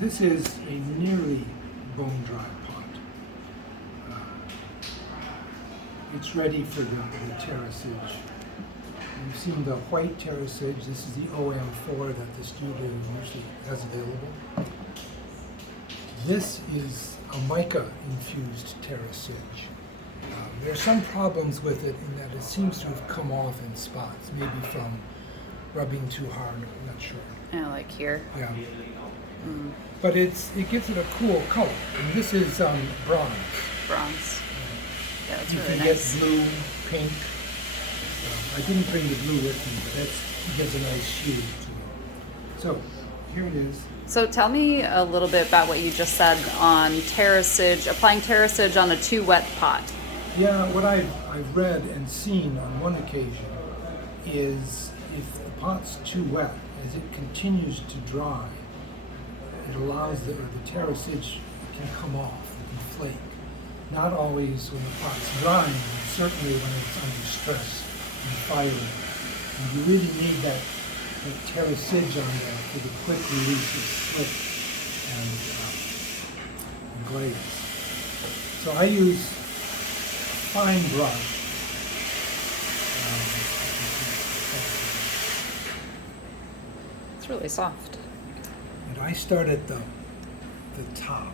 This is a nearly bone-dry pot. It's ready for the Terra Sig. You've seen the white Terra Sig. This is the OM4 that the studio usually has available. This is a mica-infused Terra Sig. There are some problems with it in that it seems to have come off in spots, maybe from rubbing too hard, I'm not sure. Yeah, like here. Yeah. But it gives it a cool color. And this is bronze. Bronze. Yeah, that's You really can nice. get blue, pink. I didn't bring the blue with me, but it gives a nice hue to it. So here it is. So tell me a little bit about what you just said on Terra Sig, applying Terra Sig on a too wet pot. Yeah, what I've read and seen on one occasion is if the pot's too wet, as it continues to dry, it allows the Terra Sig can come off, it can flake. Not always when the pot's drying, but certainly when it's under stress and firing. And you really need that Terra Sig on there for the quick release of slick and glaze. So I use a fine brush. It's really soft. And I start at the top.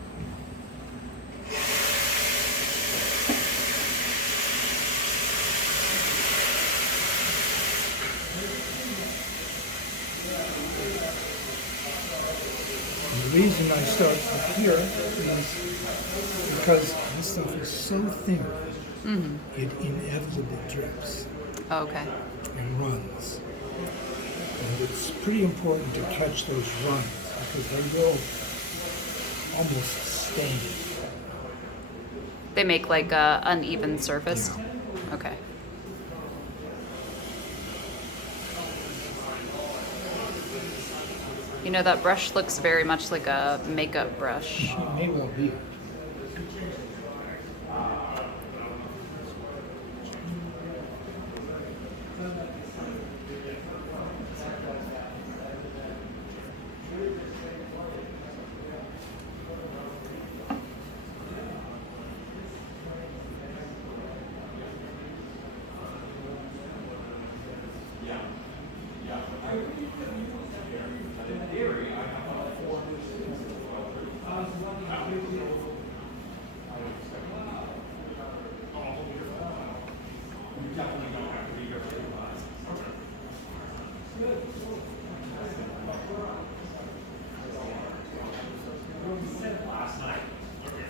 And the reason I start up here is because this stuff is so thin, it inevitably drips Okay. and runs. And it's pretty important to catch those runs because they will almost stain. They make like a uneven surface. Yeah. Okay. You know, that brush looks very much like a makeup brush. It may well be.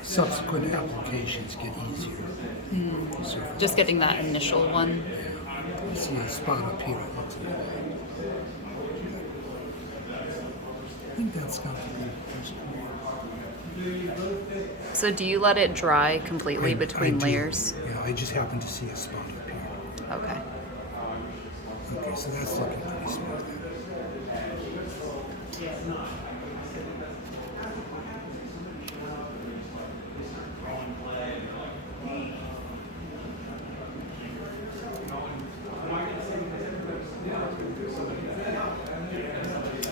Subsequent applications get easier. So, Just getting that initial one. you see a spot up here. It looks like that. I think that's got to be. So do you let it dry completely between I do. layers? Yeah, I just happen to see a spot up here. Okay. Okay, so that's looking pretty smooth.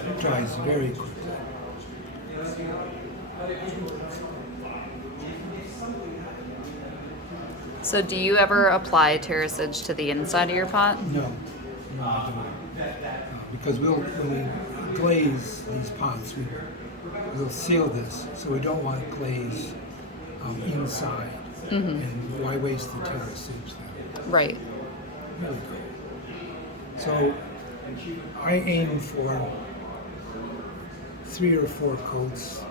It dries very quickly. So do you ever apply Terra Sig to the inside of your pot? No, I don't. Because when we glaze these pots, we'll seal this, so we don't want glaze inside. And why waste the Terra Sig then? Right. Really good. So I aim for 3 or 4 coats.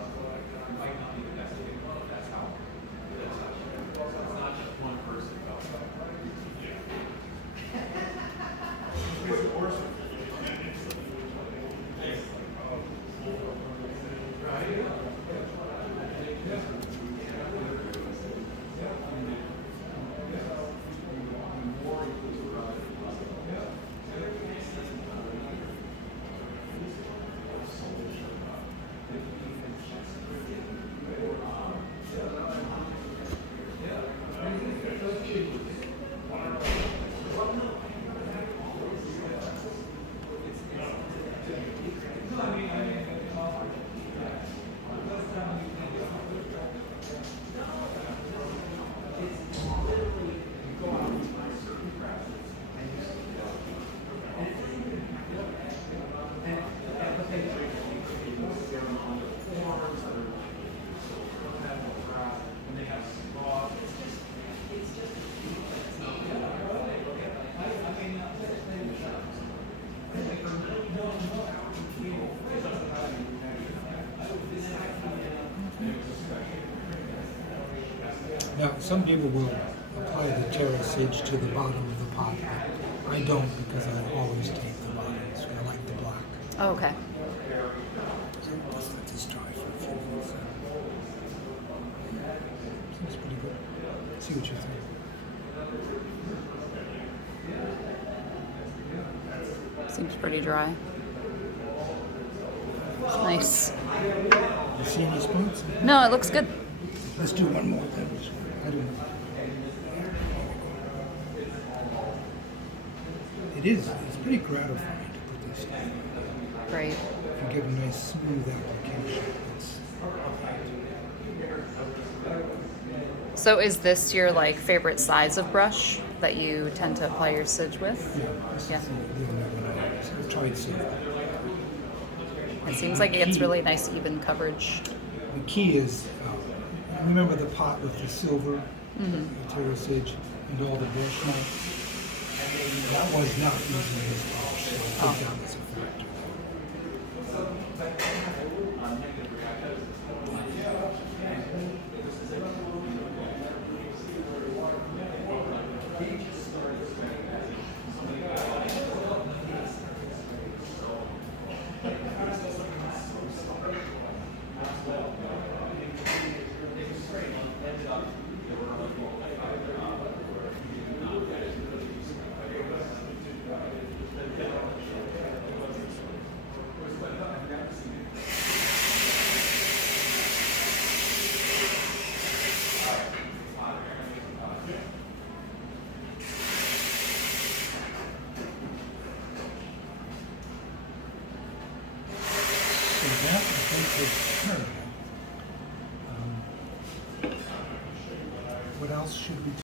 Now, some people will apply the Terra Sig to the bottom of the pot, but I don't because I always take the bottoms. I like the black. Oh, okay. So just let this dry for a few minutes. Seems pretty good. See what you think. Seems pretty dry. It's nice. You see any spots? No, it looks good. Let's do one more then. I don't know. It's pretty gratifying to put this stuff in. Great. If you get a nice smooth application, it's So is this your like favorite size of brush that you tend to apply your Sig with? this Yeah. is the only one I use. I've tried silver. It seems like it gets really nice even coverage. The key is, remember the pot with the silver, the Terra Sig, and all the brush marks? That was not using this brush, so I think that was a factor. So that, I think, is Terra. What else should we